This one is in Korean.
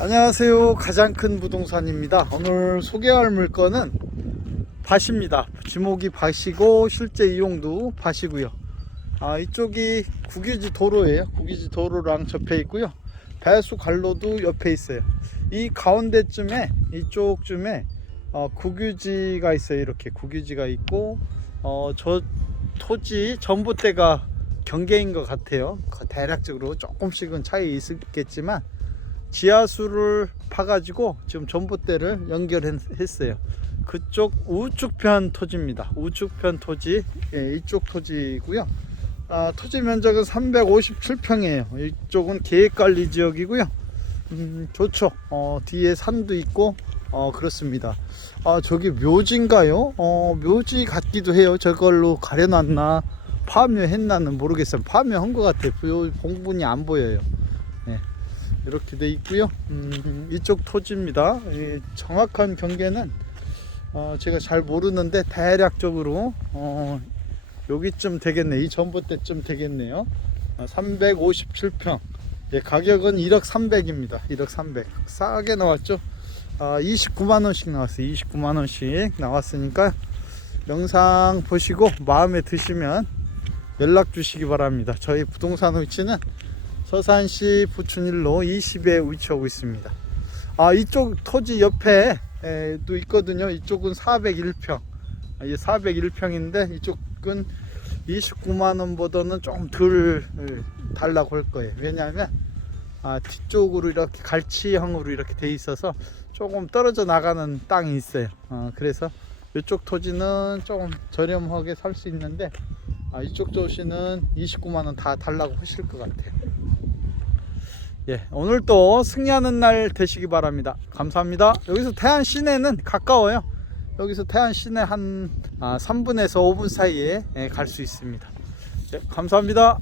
안녕하세요. 가장 큰 부동산입니다. 오늘 소개할 물건은 밭입니다. 지목이 밭이고 실제 이용도 밭이고요. 아, 이쪽이 국유지 도로예요. 국유지 도로랑 접해 있고요. 배수 관로도 옆에 있어요. 이 가운데쯤에 이쪽쯤에 어, 국유지가 있어요. 이렇게 국유지가 있고 어, 저 토지 전봇대가 경계인 것 같아요. 그 대략적으로 조금씩은 차이 있겠지만 지하수를 파가지고 지금 전봇대를 연결했어요. 그쪽 우측편 토지입니다. 우측편 토지, 예, 이쪽 토지고요. 아, 토지 면적은 357평이에요. 이쪽은 계획관리 지역이고요. 음, 좋죠. 어, 뒤에 산도 있고 어, 그렇습니다. 아, 저기 묘지인가요? 어, 묘지 같기도 해요. 저걸로 가려놨나 파묘했나는 모르겠어요. 파묘한 것 같아요. 요 봉분이 안 보여요. 네. 이렇게 돼 있고요. 음, 이쪽 토지입니다. 이 정확한 경계는 어, 제가 잘 모르는데 대략적으로 어, 여기쯤 되겠네. 이 전봇대쯤 되겠네요. 어, 357평. 예, 가격은 1억 300입니다. 1억 300. 싸게 나왔죠. 아, 29만 원씩 나왔어요. 29만 원씩 나왔으니까 영상 보시고 마음에 드시면 연락 주시기 바랍니다. 저희 부동산 위치는 서산시 부춘일로 20에 위치하고 있습니다. 아 이쪽 토지 옆에 에, 또 있거든요. 이쪽은 401평. 아, 이게 401평인데 이쪽은 29만 원보다는 좀 덜 달라고 할 거예요. 왜냐하면 아, 뒤쪽으로 이렇게 갈치형으로 이렇게 돼 있어서 조금 떨어져 나가는 땅이 있어요. 어, 그래서 이쪽 토지는 조금 저렴하게 살 수 있는데 아, 이쪽 토지는 29만 원 다 달라고 하실 것 같아요. 예, 오늘 또 승리하는 날 되시기 바랍니다. 감사합니다. 여기서 태안 시내는 가까워요. 여기서 태안 시내 한 아, 3분에서 5분 사이에 갈 수 있습니다. 예, 감사합니다.